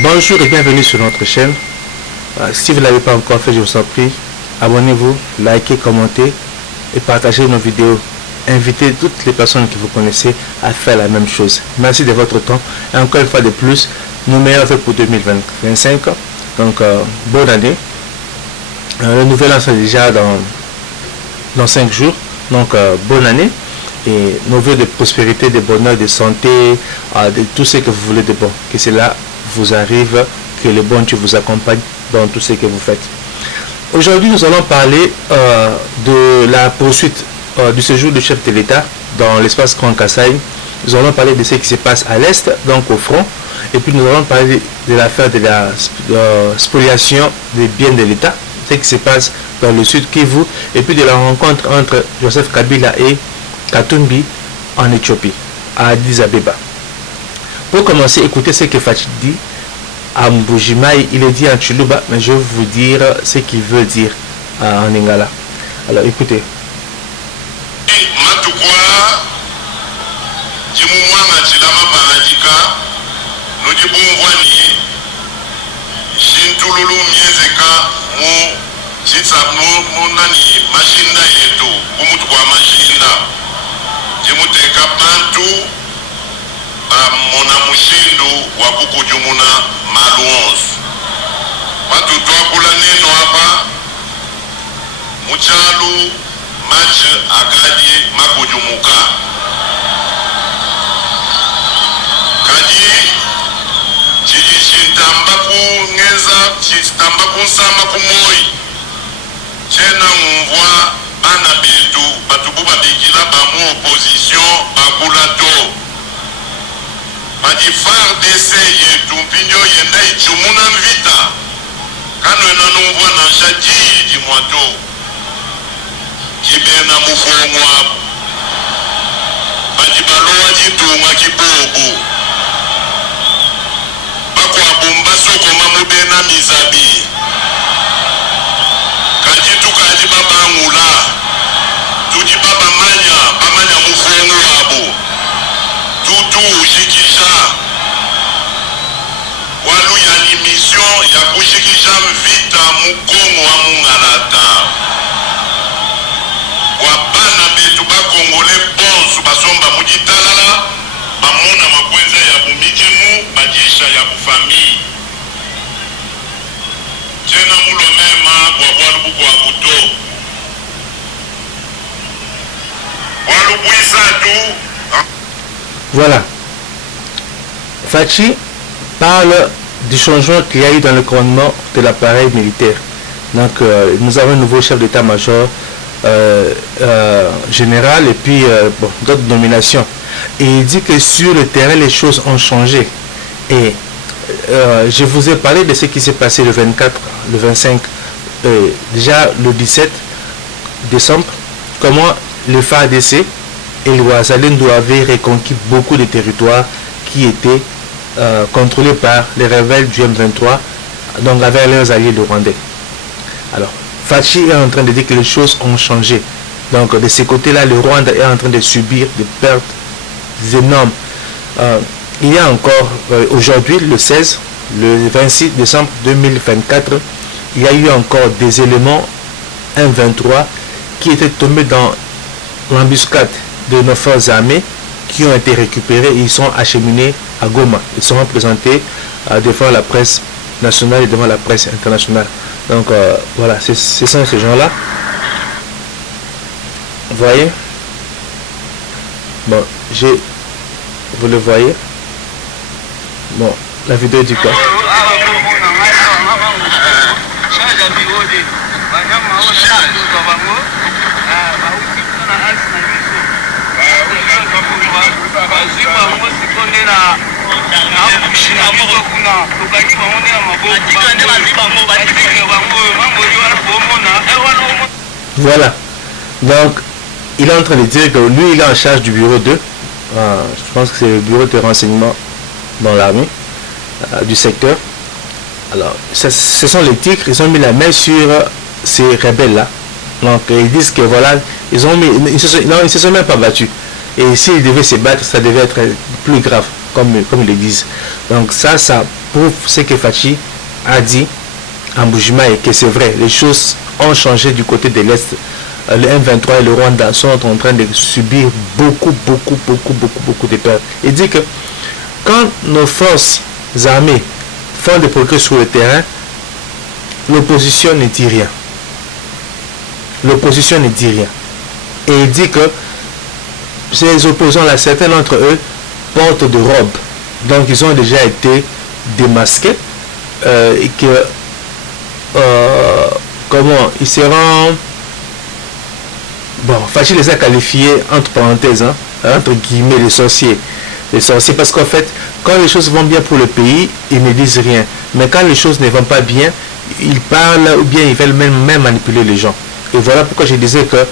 Bonjour et bienvenue sur notre chaîne. Si vous ne l'avez pas encore fait, je vous en prie, abonnez-vous, likez, commentez et partagez nos vidéos. Invitez toutes les personnes que vous connaissez à faire la même chose. Merci de votre temps et encore une fois de plus, nos meilleurs vœux pour 2025. Donc, bonne année. Le nouvel an c'est déjà dans 5 jours. Donc, bonne année. Et nos vœux de prospérité, de bonheur, de santé, de tout ce que vous voulez de bon. Que cela vous arrive, que le bon Dieu vous accompagne dans tout ce que vous faites. Aujourd'hui, nous allons parler de la poursuite du séjour du chef de l'État dans l'espace Grand Kasaï. Nous allons parler de ce qui se passe à l'Est, donc au front. Et puis nous allons parler de l'affaire de la spoliation des biens de l'État, ce qui se passe dans le sud Kivu, et puis de la rencontre entre Joseph Kabila et Katumbi en Éthiopie, à Addis Abeba. Pour commencer, écoutez ce que Fachi dit à Mbujimai. Il est dit en Chiluba, mais je vais vous dire ce qu'il veut dire en Lingala. Alors écoutez. Mona mushindu wa kukujumuna malu 11 watu twakula neno hapa muchalu machi akadi makujumuka kadi chiji chintambaku ngeza chitambaku nsama kumoi chena mvwa bana betu batububa bikila bamu opposition bakula to Madi FARDC yetu mpinjo yenda ichumuna mvita kano enanumvwa na nshajiji mwato kibena mufongo hapo madi balowa jitunga kibobo bako abumba soko mamubena mizabi kajitu kaji baba ngula tuji baba manya mufongo hapo tutu ushikisha walu ya ni mission ya kushikisha mvita mukongo wa mungalata wabana betu bakongole bonsu basomba mujitalala bamona makwenza ya bumijimu bajisha ya bufami tena mulo mema walu buko wa buto walu buisa tu. Voilà. Fachi parle du changement qu'il y a eu dans le commandement de l'appareil militaire. Donc, nous avons un nouveau chef d'état-major général et puis d'autres nominations. Et il dit que sur le terrain, les choses ont changé. Et je vous ai parlé de ce qui s'est passé le 24, le 25, déjà le 17 décembre, comment le FARDC et le Ouazalendo avaient reconquis beaucoup de territoires qui étaient contrôlés par les rebelles du M23, donc avec leurs alliés de Rwandais. Alors, Fachi est en train de dire que les choses ont changé. Donc, de ce côté-là, le Rwanda est en train de subir des pertes énormes. Il y a encore, aujourd'hui, le 16, le 26 décembre 2024, il y a eu encore des éléments M23 qui étaient tombés dans l'embuscade de nos forces armées qui ont été récupérés et ils sont acheminés à Goma. Ils seront présentés devant la presse nationale et devant la presse internationale. Donc voilà, ce sont ces gens-là. Vous voyez? Bon, vous le voyez? Bon, la vidéo dit quoi? Voilà. Donc, il est en train de dire que lui, il est en charge du bureau 2. Je pense que c'est le bureau de renseignement dans l'armée du secteur. Alors, ce sont les tigres, ils ont mis la main sur ces rebelles-là. Donc, ils disent que voilà, ils ne se sont même pas battus. Et s'ils devaient se battre, ça devait être plus grave. comme ils le disent. Donc ça prouve ce que Fachi a dit en Bujumaï et que c'est vrai, les choses ont changé du côté de l'Est. Le M23 et le Rwanda sont en train de subir beaucoup de pertes. Il dit que quand nos forces armées font des progrès sur le terrain, l'opposition ne dit rien. L'opposition ne dit rien. Et il dit que ces opposants-là, certains d'entre eux portent de robes. Donc ils ont déjà été démasqués. Et que comment ils seront... Bon, Fachi les a qualifiés entre parenthèses, hein, entre guillemets, les sorciers. Les sorciers, parce qu'en fait, quand les choses vont bien pour le pays, ils ne disent rien. Mais quand les choses ne vont pas bien, ils parlent ou bien ils veulent même manipuler les gens. Et voilà pourquoi je disais que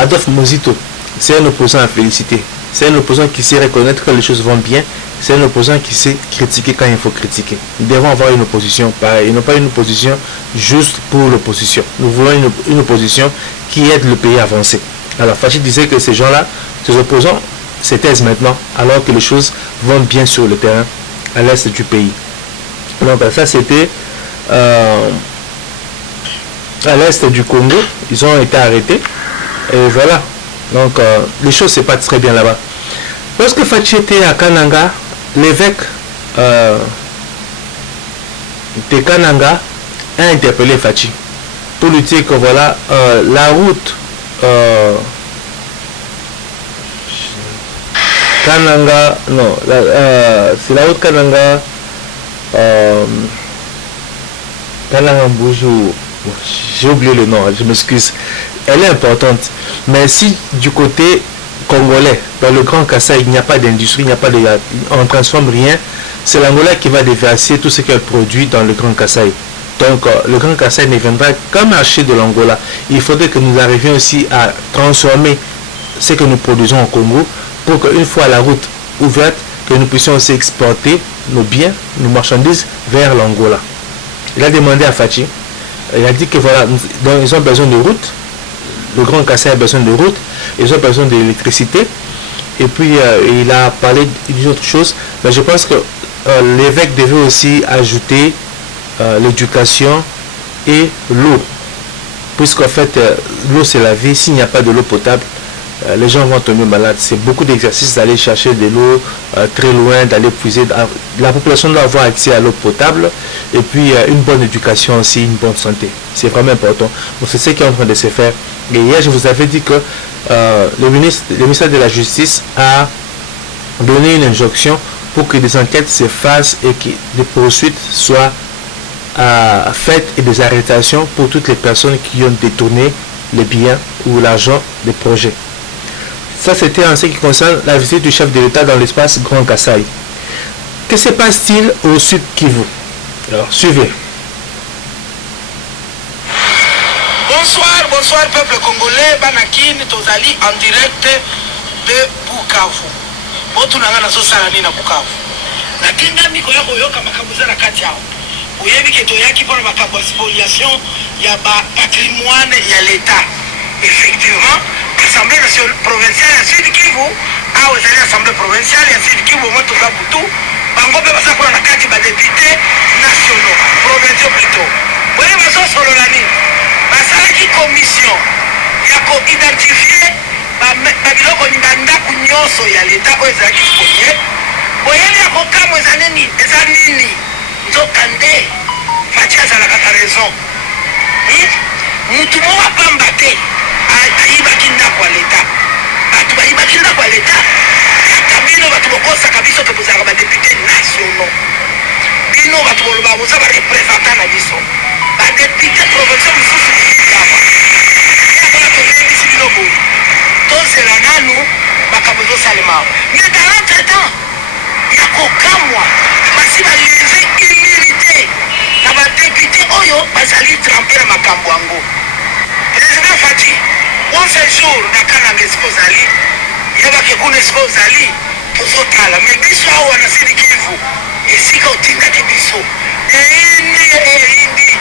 Adolphe Muzito, c'est un opposant à féliciter. C'est un opposant qui sait reconnaître que les choses vont bien. C'est un opposant qui sait critiquer quand il faut critiquer. Nous devons avoir une opposition pareille, et non pas une opposition juste pour l'opposition. Nous voulons une opposition qui aide le pays à avancer. Alors Fachi disait que ces gens-là, ces opposants, se taisent maintenant, alors que les choses vont bien sur le terrain à l'est du pays. Donc ça c'était à l'est du Congo. Ils ont été arrêtés. Et voilà. Donc les choses se passent très bien là-bas. Lorsque Fachi était à Kananga, l'évêque de Kananga a interpellé Fachi pour lui dire que voilà, la route Kananga, non, c'est la route Kananga Kananga Boujou, j'ai oublié le nom, je m'excuse, elle est importante, mais si du côté congolais, dans le Grand Kasaï, il n'y a pas d'industrie, il n'y a pas de, on ne transforme rien, c'est l'Angola qui va déverser tout ce qu'elle produit dans le Grand Kasaï. Donc le Grand Kasaï ne viendra qu'un marché de l'Angola. Il faudrait que nous arrivions aussi à transformer ce que nous produisons au Congo pour qu'une fois la route ouverte, que nous puissions aussi exporter nos biens, nos marchandises vers l'Angola. Il a demandé à Fachi, il a dit que voilà, donc ils ont besoin de routes, le Grand Kasaï a besoin de routes, ils ont besoin d'électricité, et puis il a parlé d'une autre chose, mais je pense que l'évêque devait aussi ajouter l'éducation et l'eau, puisqu'en fait l'eau c'est la vie. S'il n'y a pas de l'eau potable, les gens vont tomber malades. C'est beaucoup d'exercices d'aller chercher de l'eau très loin, d'aller puiser. La population doit avoir accès à l'eau potable, et puis une bonne éducation aussi, une bonne santé. C'est vraiment important. Donc c'est ce qui est en train de se faire. Et hier je vous avais dit que le ministère de la Justice a donné une injonction pour que des enquêtes se fassent et que des poursuites soient faites et des arrestations pour toutes les personnes qui ont détourné les biens ou l'argent des projets. Ça c'était en ce qui concerne la visite du chef de l'État dans l'espace Grand Kasaï. Que se passe-t-il au Sud Kivu? Alors suivez. Bonsoir peuple congolais, Banakin, Tozali en direct de Bukavu. Botu nangana sosala ni na Bukavu. Nakinga miko yako yoka makabuza na kati yao. Uyebi keto yaki pour makambo spoliation ya patrimoine ya l'État. Effectivement, Assemblée nationale provinciale ya Sud Kivu, a ozali Assemblée provinciale ya Sud Kivu moto za butu, bango pe basa kuna na kati ba députés nationaux, provinciaux plutôt. Wale baso solo lani. Basalaki commission ya ko identifier babiloko ndako nyonso ya l'État oyo ezalaki spolié. Boyeli ya kokamwa eza nini nzokande Fachi azalaka ta raison. Mutu moko apamba te ayibaki ndako ya l'État. Bato bayibaki ndako ya l'État, kaka bino bato bokosaka biso te bozalaka badepute nationaux. Bino bato boloba boza barepresentant na biso, badepute provinciaux mosusu awa yakola tozeyebisi bino boye tozela nanu makambo ezosalema awa. Mais dans l'entretemps ya kokamwa basi baleze immunité na badepute oyo bazali trempe na makambo yango. Président Fachi 11 jours na Kananga esika ozali yebake kuna esika ozali tozotala, mais biso awa na Sud Kivu esika otindaki biso eyindi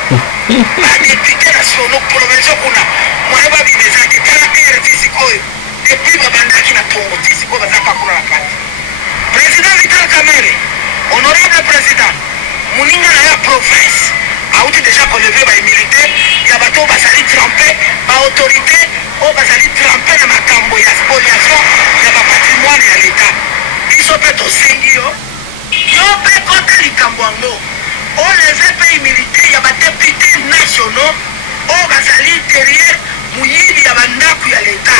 badepute nationaux provinciaux kuna moyeba bimezaki tala pere fisikoyo depuis babandaki na tongo fisikoyo bazaka kuna na kati. baninga na ya province auti déjà relevé baimilité ya bato oyo bazali trempe baautorité oyo bazali trempe na makambo ya spoliation ya bapatrimoine ya leta. Biso mpe tosengi yo mpe kota likambo yango oleve mpe imilité ya badepute nationaux oyo bazali derrière moyibi ya bandako ya leta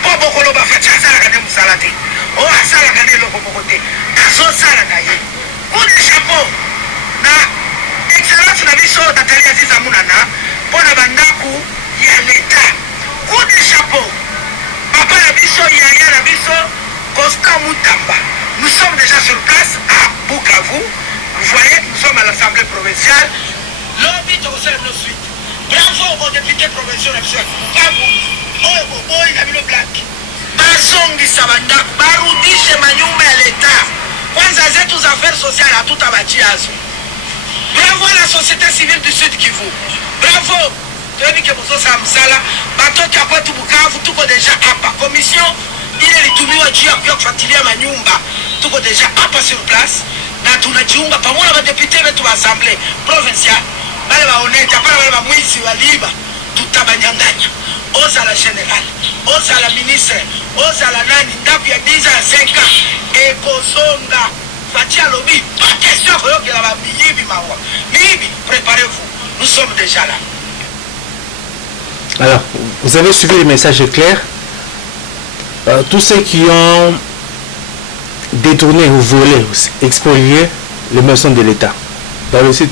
mpo bokoloba Faci asalaka nde mosala te oyo asalaka nde eloko moko te azosala na ye coup de chapeau na excellence na biso Nathalie Aziza Munana mpo na bandako ya leta. Coup de chapeau papa na biso yaya na biso Constant Mutamba. Nous sommes déjà sur place à Bukavu. Vous voyez, nous sommes à l'Assemblée provinciale. Lobby Tokosel no suite. Bravo aux députés provinciaux de Bukavu. Oh, il a mis le black. Basongi Sabanda, barudishe manyumba ya leta. Kwanza zetu za affaires sociales à tout abachiazo. Bravo à la société civile du Sud Kivu. Bravo. Toyebi ke bozo sa msala. Batoki hapa tu Bukavu tuko deja hapa. Commission ile litumiwa juu ya kufuatilia manyumba. Tuko deja hapa sur place. Na tunajiunga pamoja na madepute wetu wa assemblée provinciale. Bale baonete, hapana bale bamwizi waliba. Tutabanyanganya. Oza la général, oza la ministre, oza la nani, ndaku ya 10 à 5 ans. Ekozonga. Faci alobi, pas question que la ba miyibi mawa. Miyibi, préparez-vous. Nous sommes déjà là. Alors, vous avez suivi le message clair. Tous ceux qui ont détourné ou volé, expolié les maisons de l'État dans le sud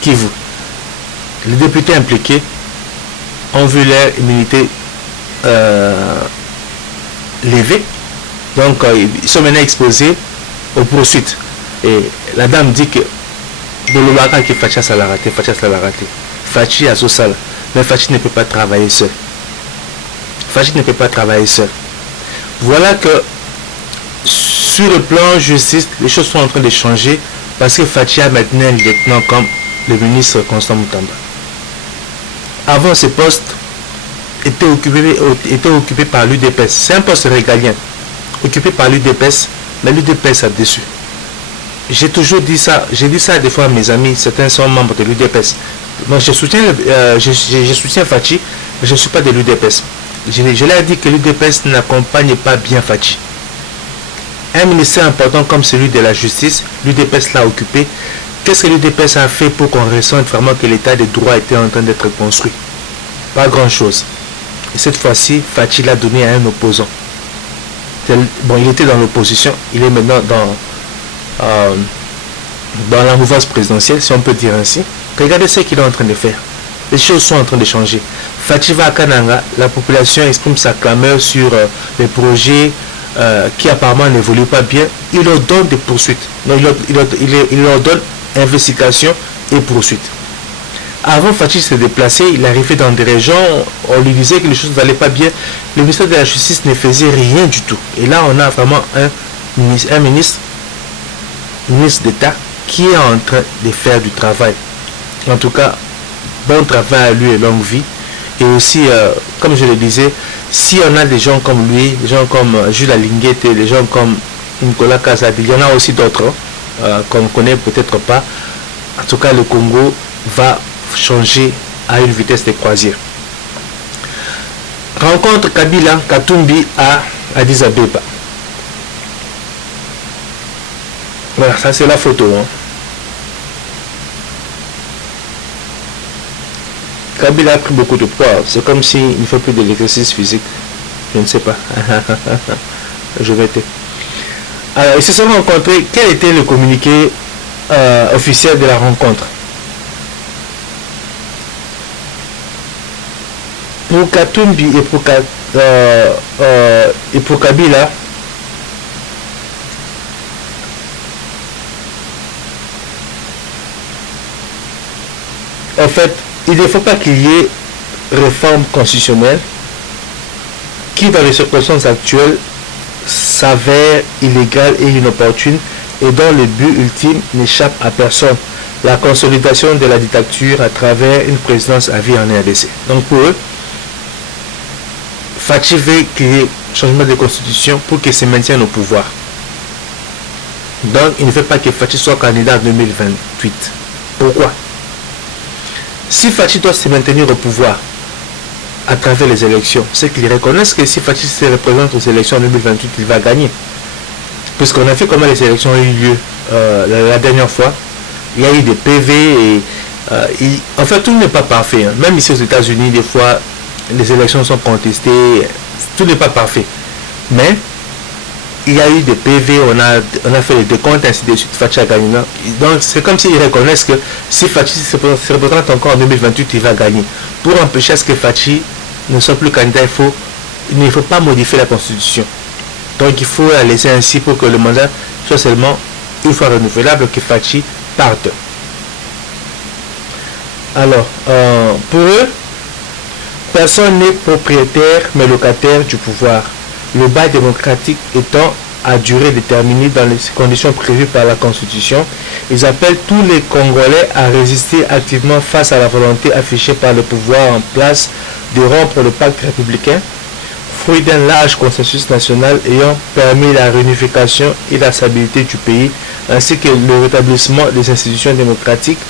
Kivu, les députés impliqués ont vu leur immunité levée. Donc, ils sont maintenant exposés aux poursuites. Et la dame dit que de l'Obaka qui Faci a la raté, Faci a Sosala. Mais Faci ne peut pas travailler seul. Faci ne peut pas travailler seul. Voilà que sur le plan justice, les choses sont en train de changer parce que Faci a maintenant un lieutenant comme le ministre Constant Mutamba. Avant, ce poste était occupé par l'UDPS. C'est un poste régalien, occupé par l'UDPS, mais l'UDPS a déçu. J'ai toujours dit ça, j'ai dit ça des fois à mes amis, certains sont membres de l'UDPS. Moi, je soutiens Faci, mais je ne suis pas de l'UDPS. Je l'ai dit que l'UDPS n'accompagne pas bien Faci. Un ministère important comme celui de la justice, l'UDPS l'a occupé. Qu'est-ce que l'UDPS a fait pour qu'on ressente vraiment que l'état de droit était en train d'être construit? Pas grand-chose. Et cette fois-ci, Faci l'a donné à un opposant. Bon, il était dans l'opposition, il est maintenant dans la mouvance présidentielle, si on peut dire ainsi. Regardez ce qu'il est en train de faire. Les choses sont en train de changer. Faci va à Kananga, la population exprime sa clameur sur les projets qui apparemment n'évoluent pas bien. Il leur donne des poursuites. Donc, il leur donne investigation et poursuite. Avant, Faci s'est déplacé, il arrivait dans des régions, on lui disait que les choses n'allaient pas bien. Le ministère de la Justice ne faisait rien du tout. Et là, on a vraiment un ministre d'État qui est en train de faire du travail. En tout cas, bon travail à lui et longue vie. Et aussi, comme je le disais, si on a des gens comme lui, des gens comme Jules Alinguete, des gens comme Nicolas Kazadi, il y en a aussi d'autres qu'on ne connaît peut-être pas. En tout cas, le Congo va changer à une vitesse de croisière. Rencontre Kabila Katumbi à Addis Abeba. Voilà, ça c'est la photo. Kabila a pris beaucoup de poids. C'est comme s'il ne fait plus de l'exercice physique. Je ne sais pas. Je vais te... Alors, ils se sont rencontrés. Quel était le communiqué officiel de la rencontre? Pour Katumbi et pour Kabila, en fait, il ne faut pas qu'il y ait réforme constitutionnelle qui, dans les circonstances actuelles, s'avère illégale et inopportune et dont le but ultime n'échappe à personne. La consolidation de la dictature à travers une présidence à vie en RDC. Donc pour eux, Faci veut qu'il y ait changement de constitution pour qu'il se maintienne au pouvoir. Donc, il ne veut pas que Fachi soit candidat en 2028. Pourquoi? Si Fachi doit se maintenir au pouvoir à travers les élections, c'est qu'ils reconnaissent que si Fachi se représente aux élections en 2028, il va gagner. Puisqu'on a fait comment les élections ont eu lieu la dernière fois. Il y a eu des PV et en fait tout n'est pas parfait. Hein. Même ici aux États-Unis, des fois les élections sont contestées, tout n'est pas parfait. Mais il y a eu des PV, on a fait les décomptes, ainsi de suite, Fachi a gagné. Donc c'est comme s'ils reconnaissent que si Fachi se représente encore en 2028, il va gagner. Pour empêcher à ce que Fachi ne soit plus candidat, il ne faut pas modifier la constitution. Donc il faut la laisser ainsi pour que le mandat soit seulement une fois renouvelable, que Fachi parte. Alors, pour eux, personne n'est propriétaire mais locataire du pouvoir. Le bail démocratique étant à durée déterminée dans les conditions prévues par la Constitution, ils appellent tous les Congolais à résister activement face à la volonté affichée par le pouvoir en place de rompre le pacte républicain, fruit d'un large consensus national ayant permis la réunification et la stabilité du pays, ainsi que le rétablissement des institutions démocratiques,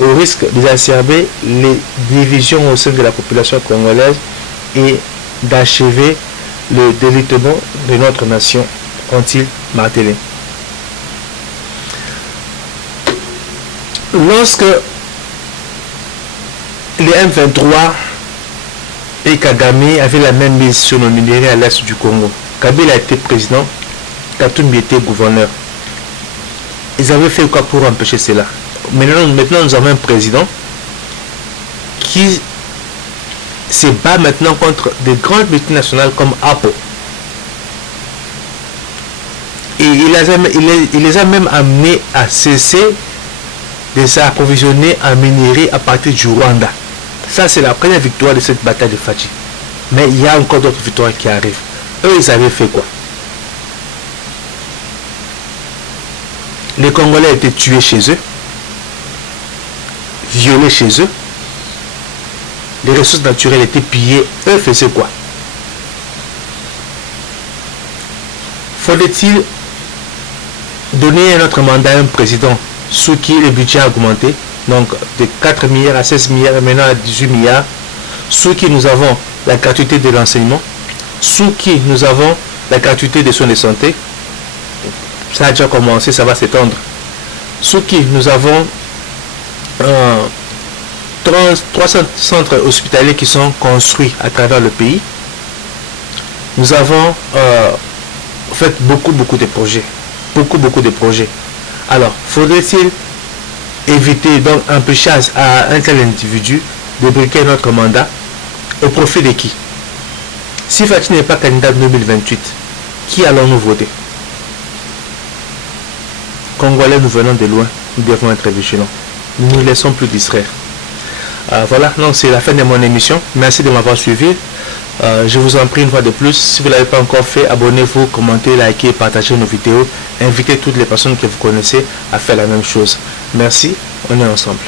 au risque d'exacerber les divisions au sein de la population congolaise et d'achever le délitement de notre nation, ont-ils martelé. Lorsque les M23 et Kagame avaient la même mise sur nos minéraux à l'est du Congo, Kabila était président, Katumbi était gouverneur. Ils avaient fait quoi pour empêcher cela? Maintenant nous avons un président qui se bat maintenant contre des grandes multinationales comme Apple. Et il les a même amenés à cesser de s'approvisionner en minerais à partir du Rwanda. Ça, c'est la première victoire de cette bataille de Fachi. Mais il y a encore d'autres victoires qui arrivent. Eux, ils avaient fait quoi? Les Congolais étaient tués chez eux, violés chez eux, les ressources naturelles étaient pillées. Eux faisaient quoi? Faudrait-il donner un autre mandat à un président sous qui le budget a augmenté, donc de 4 milliards à 16 milliards et maintenant à 18 milliards, sous qui nous avons la gratuité de l'enseignement, sous qui nous avons la gratuité des soins de santé, ça a déjà commencé, ça va s'étendre, sous qui nous avons 300 centres hospitaliers qui sont construits à travers le pays. Nous avons fait beaucoup de projets. Beaucoup de projets. Alors, faudrait-il éviter, donc empêcher à un tel individu de briquer notre mandat au profit de qui? Si Fachi n'est pas candidat en 2028, qui allons-nous voter? Congolais, nous venons de loin, nous devons être vigilants. Nous ne nous laissons plus distraire. Voilà, donc c'est la fin de mon émission. Merci de m'avoir suivi. Je vous en prie une fois de plus, si vous ne l'avez pas encore fait, abonnez-vous, commentez, likez, partagez nos vidéos. Invitez toutes les personnes que vous connaissez à faire la même chose. Merci, on est ensemble.